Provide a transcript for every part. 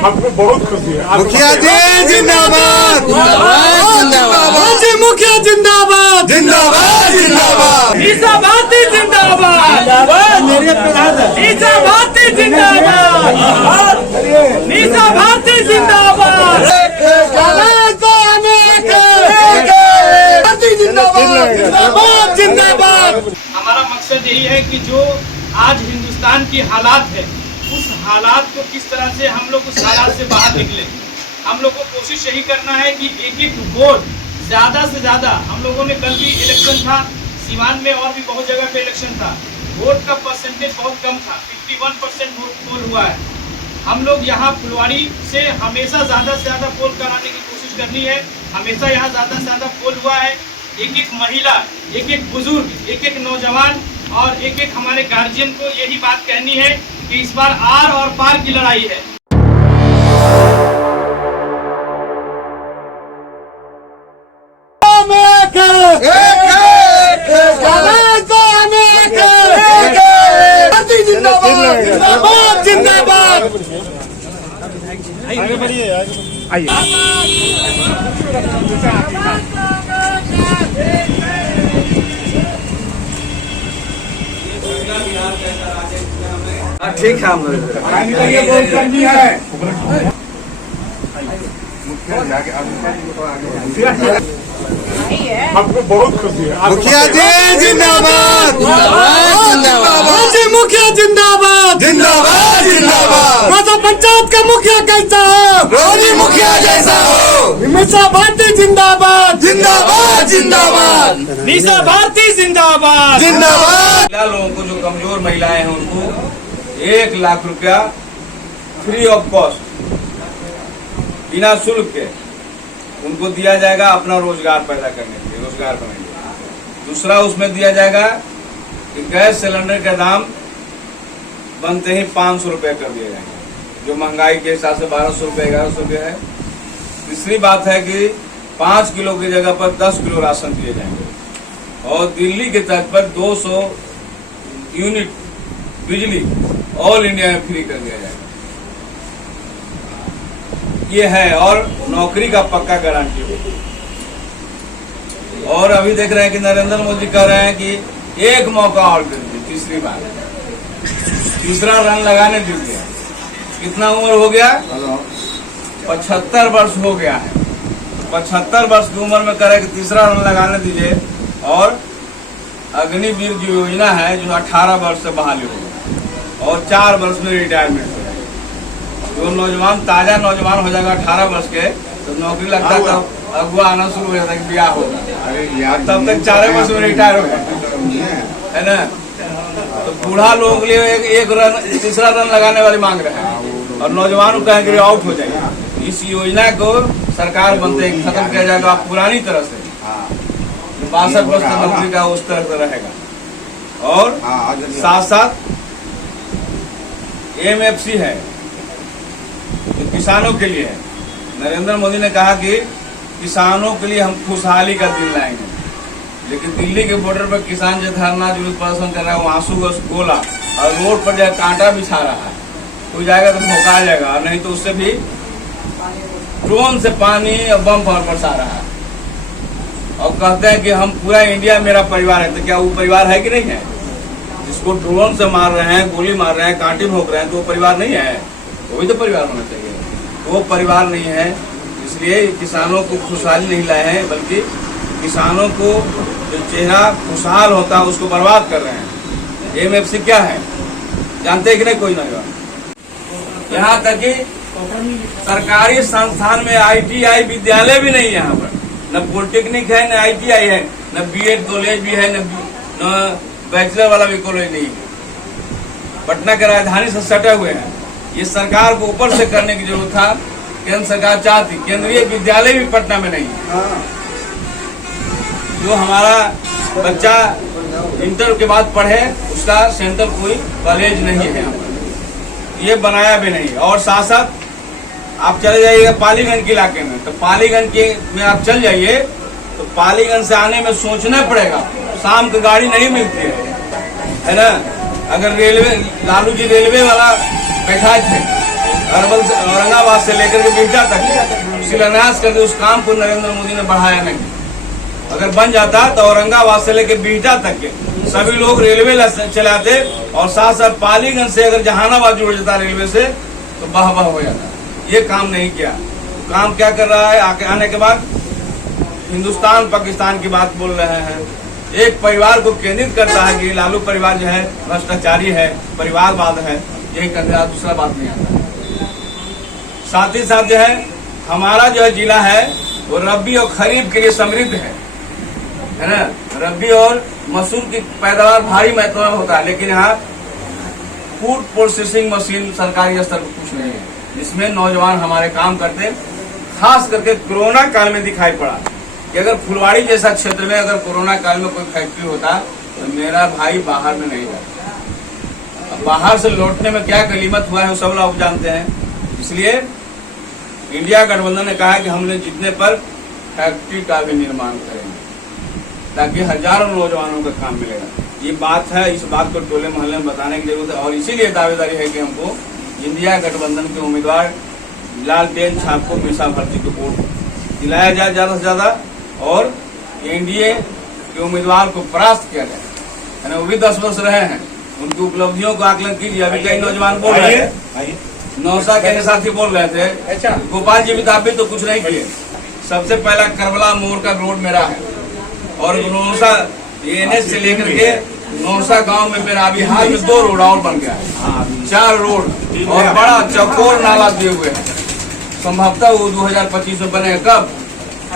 हमको बहुत खुशी है। मुखिया जी जिंदाबाद, जिंदाबाद, मुखिया जिंदाबाद, जिंदाबाद, जिंदाबाद, ईसा भारती जिंदाबाद, ईसा भारती जिंदाबाद, ईसा भारती जिंदाबाद, जिंदाबाद, जिंदाबाद। हमारा मकसद यही है कि जो आज हिंदुस्तान की हालात है, उस हालात को किस तरह से हम लोग उस हालात से बाहर निकले। हम लोग को कोशिश यही करना है कि एक एक वोट ज़्यादा से ज़्यादा, हम लोगों ने कल भी इलेक्शन था, सीवान में और भी बहुत जगह पे इलेक्शन था, वोट का परसेंटेज बहुत कम था, 51% वोट पोल हुआ है। हम लोग यहाँ फुलवाड़ी से हमेशा ज़्यादा से ज़्यादा पोल कराने की कोशिश करनी है। हमेशा यहाँ ज़्यादा से ज़्यादा पोल हुआ है। एक एक महिला, एक एक बुजुर्ग, एक एक नौजवान और एक एक हमारे गार्जियन को यही बात कहनी है कि इस बार आर और पार की लड़ाई है। जिंदाबाद, जिंदाबाद। ठीक है हम लोग हमको बहुत खुशी है। मुखिया जी जिंदाबाद, मुखिया जिंदाबाद, जिंदाबाद, जिंदाबाद, पंचायत का मुखिया कैसा हो, रोनी मुखिया जैसा हो, ईसा भारती जिंदाबाद, जिंदाबाद, जिंदाबाद, ईसा भारती जिंदाबाद, जिंदाबाद। लोगों को जो कमजोर महिलाएं हैं उनको 1 लाख रुपया फ्री ऑफ कॉस्ट, बिना शुल्क के उनको दिया जाएगा, अपना रोजगार पैदा करने के लिए, रोजगार बनाएंगे। दूसरा उसमें दिया जाएगा कि गैस सिलेंडर का दाम बनते ही 500 रुपये कर दिया जाएगा, जो महंगाई के हिसाब से 1200 रुपये 1100 रुपये है। तीसरी बात है कि 5 किलो की जगह पर 10 किलो राशन दिए जाएंगे और दिल्ली के तर्ज पर 200 यूनिट बिजली ऑल इंडिया में फ्री कर दिया जाएगा। ये है, और नौकरी का पक्का गारंटी हो। और अभी देख रहे हैं कि नरेंद्र मोदी कह रहे हैं कि एक मौका और दे दीजिए, तीसरी बार, तीसरा रन लगाने दीजिए। कितना उम्र हो गया? 75 वर्ष हो गया है। 75 वर्ष की उम्र में कह रहे हैं कि तीसरा रन लगाने दीजिए। और अग्निवीर जो योजना है, जो 18 वर्ष से बहाली होगी और 4 वर्ष में रिटायरमेंट हो जाएगा। जो नौजवान, ताजा नौजवान हो जाएगा 18 वर्ष के, तो नौकरी लगता है, तब अगुआ आना शुरू हो जाता है कि ब्याह होगा, तब तक 4 वर्ष में रिटायर हो गया है ना। तो बूढ़ा लोगों के लिए एक रन, तीसरा रन लगाने वाली मांग रहे हैं और नौजवान को कहेंगे आउट हो जाएगा। इस योजना को सरकार बनते ही खत्म किया जाएगा पुरानी तरह से। 62 वर्ष तक नौकरी का उस तरह से रहेगा। और साथ साथ MFC है जो किसानों के लिए है। नरेंद्र मोदी ने कहा कि किसानों के लिए हम खुशहाली का दिन लाएंगे, लेकिन दिल्ली के बॉर्डर पर किसान जो धरना जुलूस प्रदर्शन कर रहा है, वो आंसू का गोला और रोड पर जो कांटा बिछा रहा है, कोई जाएगा तो भौंका जाएगा, और नहीं तो उससे भी ड्रोन से पानी और बम बरसा रहा है। और कहते हैं कि हम पूरा इंडिया मेरा परिवार है। तो क्या वो परिवार है कि नहीं है? जिसको ड्रोन से मार रहे हैं, गोली मार रहे हैं, कांटे भोंक रहे हैं, तो वो परिवार नहीं है? वो भी तो परिवार होना चाहिए। वो परिवार नहीं है, इसलिए किसानों को खुशहाली नहीं लाए हैं, बल्कि किसानों को जो चेहरा खुशहाल होता है उसको बर्बाद कर रहे हैं। MFC क्या है जानते हैं कि नहीं? कोई नौजवान। यहाँ तक कि सरकारी संस्थान में ITI विद्यालय भी नहीं है यहाँ पर, न पॉलिटेक्निक है, न ITI है, न BEd कॉलेज भी है, न बैचलर वाला भी कॉलेज नहीं है। पटना के राजधानी से सटे हुए हैं। ये सरकार को ऊपर से करने की जरूरत था। केंद्र सरकार चाहती, केंद्रीय विद्यालय भी पटना में नहीं है। जो हमारा बच्चा इंटर के बाद पढ़े, उसका सेंटर कोई कॉलेज नहीं है यहाँ पर, ये बनाया भी नहीं। और साथ साथ आप चले जाइएगा पालीगंज के इलाके में, तो पालीगंज के में आप चल जाइए तो पालीगंज से आने में सोचना पड़ेगा, शाम की गाड़ी नहीं मिलती है ना। अगर रेलवे, लालू जी रेलवे वाला बैठा थे अरवल से औरंगाबाद से लेकर के बिहटा तक शिलान्यास करके उस काम को नरेंद्र मोदी ने बढ़ाया नहीं। अगर बन जाता तो औरंगाबाद से लेकर बिहटा तक के सभी लोग रेलवे चलाते और साथ साथ पालीगंज से अगर जहानाबाद जुड़ जाता रेलवे से तो वाह वाह हो जाता। ये काम नहीं किया। काम क्या कर रहा है? आने के बाद हिंदुस्तान पाकिस्तान की बात बोल रहे हैं। एक परिवार को केंद्रित करता है कि लालू परिवार जो है भ्रष्टाचारी है, परिवारवाद है, यही करने का दूसरा बात नहीं आता। साथ ही साथ जो है हमारा जो है जिला है वो रबी और खरीफ के लिए समृद्ध है ना। रबी और मसूर की पैदावार भारी मात्रा में होता है, लेकिन यहाँ फूड प्रोसेसिंग मशीन सरकारी स्तर पर कुछ नहीं है जिसमें नौजवान हमारे काम करते। खास करके कोरोना काल में दिखाई पड़ा कि अगर फुलवाड़ी जैसा क्षेत्र में अगर कोरोना काल में कोई फैक्ट्री होता तो मेरा भाई बाहर में नहीं जाता। अब बाहर से लौटने में क्या गनीमत हुआ है वो सब लोग जानते हैं। इसलिए इंडिया गठबंधन ने कहा कि हम लोग जितने पर फैक्ट्री का भी निर्माण करेंगे ताकि हजारों नौजवानों का काम मिलेगा। ये बात है, इस बात को टोले मोहल्ले में बताने की जरूरत है और इसीलिए दावेदारी है कि हमको इंडिया गठबंधन के उम्मीदवार लालटेन छाप को मीसा भारती को वोट दिलाया जाए ज्यादा से ज्यादा और एनडीए के उम्मीदवार को परास्त किया जाए। वो भी 10 वर्ष रहे हैं, उनकी उपलब्धियों को आकलन कीजिए। अभी कई नौजवान बोल रहे थे, नौसा के साथी बोल रहे थे, गोपाल जी भी अभी तो कुछ नहीं किए। सबसे पहला करबला मोड़ का रोड मेरा है और नौसा एनएच से लेकर के नौसा गांव में मेरा अभी हाल में 2 रोड और बन गया है, 4 रोड और बड़ा चौकोर नाला दिए हुए हैं। संभवतः वो 2025 में बने। कब?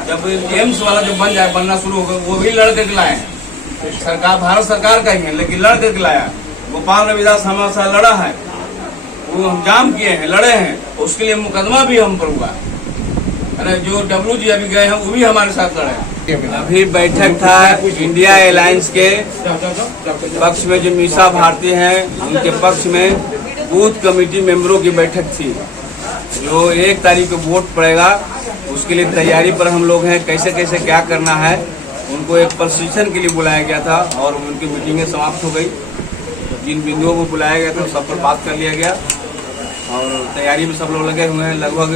जब एम्स वाला जो बन जाए, बनना शुरू होगा, वो भी लड़ करके लाए हैं। सरकार भारत सरकार का ही है लेकिन लड़ करके लाया। गोपाल रविदास हमारे साथ लड़ा है, वो हम जाम किए हैं, लड़े हैं, उसके लिए मुकदमा भी हम पर हुआ है। जो डब्लू जी अभी गए हैं वो भी हमारे साथ लड़े। अभी बैठक था इंडिया अलायंस के पक्ष में, जो मीसा भारती हैं उनके पक्ष में बूथ कमेटी मेंबरों की बैठक थी। जो 1 तारीख को वोट पड़ेगा उसके लिए तैयारी पर हम लोग हैं, कैसे कैसे क्या करना है। उनको एक प्रशिक्षण के लिए बुलाया गया था और उनकी मीटिंगें समाप्त हो गई। जिन बिंदुओं को बुलाया गया था सब पर बात कर लिया गया और तैयारी में सब लोग लगे हुए हैं। लगभग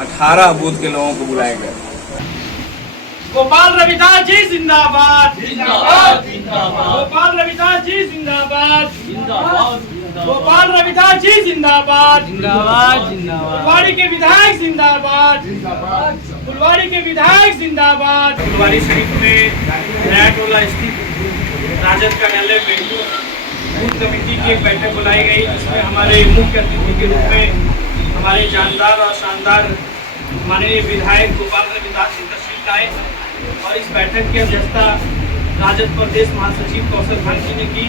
18 बूथ के लोगों को बुलाया गया। गोपाल रविदास जी जिंदाबाद, जिंदाबाद जिंदाबाद। गोपाल रविदास जी जिंदाबाद, जिंदाबाद गोपाल रविदास जी जिंदाबाद, जिंदाबाद जिंदाबाद। फुलवाड़ी के विधायक जिंदाबाद, फुलवाड़ी के विधायक जिंदाबाद। फुलवाड़ी शरीफ में नयाटोला स्थित राजद कार्यालय में बूथ कमेटी की एक बैठक बुलाई गई, जिसमें हमारे मुख्य अतिथि के रूप में हमारे जानदार और शानदार माननीय विधायक गोपाल रविदास जी तशरीफ लाए और इस बैठक की अध्यक्षता राजद प्रदेश महासचिव कौशल भान जी ने की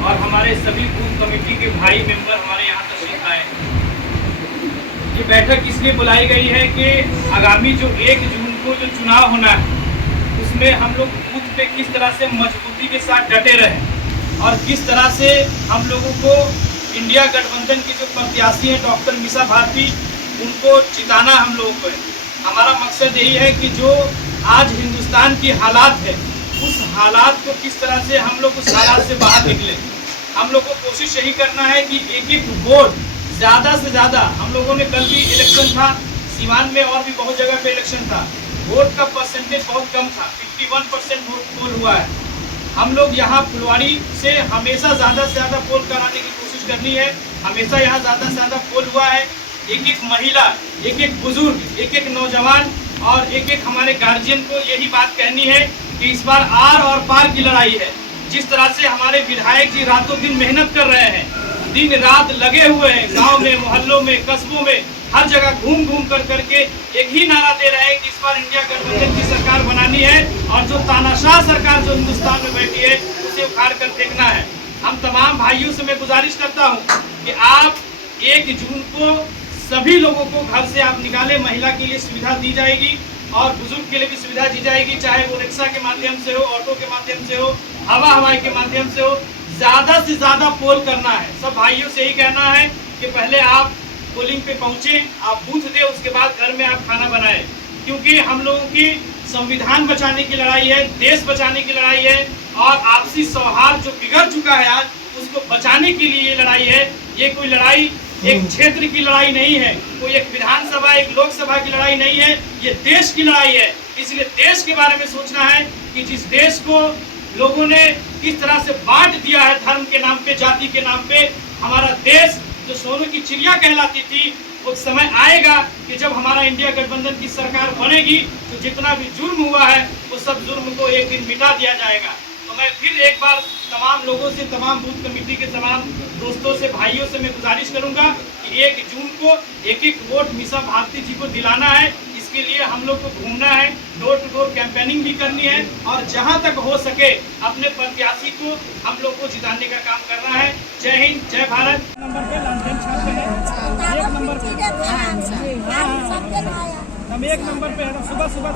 और हमारे सभी बूथ कमेटी के भाई मेंबर हमारे यहाँ तशरीफ लाए। ये बैठक इसलिए बुलाई गई है कि आगामी जो 1 जून को जो चुनाव होना है उसमें हम लोग बूथ पे किस तरह से मजबूती के साथ डटे रहे और किस तरह से हम लोगों को इंडिया गठबंधन के जो प्रत्याशी हैं डॉक्टर मीसा भारती, उनको जिताना हम लोगों को है। हमारा मकसद यही है कि जो आज हिंदुस्तान की हालात है उस हालात को किस तरह से हम लोग उस हालात से बाहर निकले। हम लोग को कोशिश यही करना है कि एक वोट ज़्यादा से ज़्यादा, हम लोगों ने कल भी इलेक्शन था, सीवान में और भी बहुत जगह पे इलेक्शन था, वोट का परसेंटेज बहुत कम था, 51% वोट पोल हुआ है। हम लोग यहाँ फुलवाड़ी से हमेशा ज़्यादा से ज़्यादा पोल कराने की कोशिश करनी है। हमेशा यहाँ ज़्यादा से ज़्यादा पोल हुआ है। एक महिला, एक बुजुर्ग, एक नौजवान और एक हमारे गार्जियन को यही बात कहनी है कि इस बार आर और पार की लड़ाई है। जिस तरह से हमारे विधायक जी रातों दिन मेहनत कर रहे हैं, दिन रात लगे हुए हैं, गांव में, मोहल्लों में, कस्बों में, हर जगह घूम घूम कर करके एक ही नारा दे रहे हैं कि इस बार इंडिया गठबंधन की सरकार बनानी है और जो तानाशाह सरकार जो हिंदुस्तान में बैठी है उसे उखाड़ कर फेंकना है। हम तमाम भाइयों से मैं गुजारिश करता हूँ कि आप 1 जून को सभी लोगों को घर से आप निकाले, महिला के लिए सुविधा दी जाएगी और बुजुर्ग के लिए भी सुविधा दी जाएगी, चाहे वो रिक्शा के माध्यम से हो, ऑटो के माध्यम से हो, हवाई के माध्यम से हो। ज़्यादा से ज़्यादा पोल करना है। सब भाइयों से यही कहना है कि पहले आप पोलिंग पे पहुँचें, आप बूथ दें, उसके बाद घर में आप खाना बनाएं, क्योंकि हम लोगों की संविधान बचाने की लड़ाई है, देश बचाने की लड़ाई है और आपसी सौहार्द जो बिगड़ चुका है आज उसको बचाने के लिए ये लड़ाई है। ये कोई लड़ाई एक क्षेत्र की लड़ाई नहीं है, कोई एक विधानसभा एक लोकसभा की लड़ाई नहीं है, ये देश की लड़ाई है। इसलिए देश के बारे में सोचना है कि जिस देश को लोगों ने किस तरह से बांट दिया है धर्म के नाम पे, जाति के नाम पे, हमारा देश जो सोने की चिड़िया कहलाती थी, वो समय आएगा कि जब हमारा इंडिया गठबंधन की सरकार बनेगी तो जितना भी जुर्म हुआ है वो सब जुर्म को एक दिन मिटा दिया जाएगा। तो मैं फिर एक बार तमाम लोगों से, तमाम बूथ कमेटी के तमाम दोस्तों से, भाइयों से मैं गुजारिश करूंगा कि 1 जून को एक वोट मीसा भारती जी को दिलाना है। इसके लिए हम लोग को घूमना है, डोर टू डोर कैंपेनिंग भी करनी है और जहां तक हो सके अपने प्रत्याशी को हम लोग को जिताने का काम करना है। जय हिंद, जय भारत। नंबर पे लालटेन छापते हैं, 1 नंबर पे हम 1 नंबर पे है, सुबह सुबह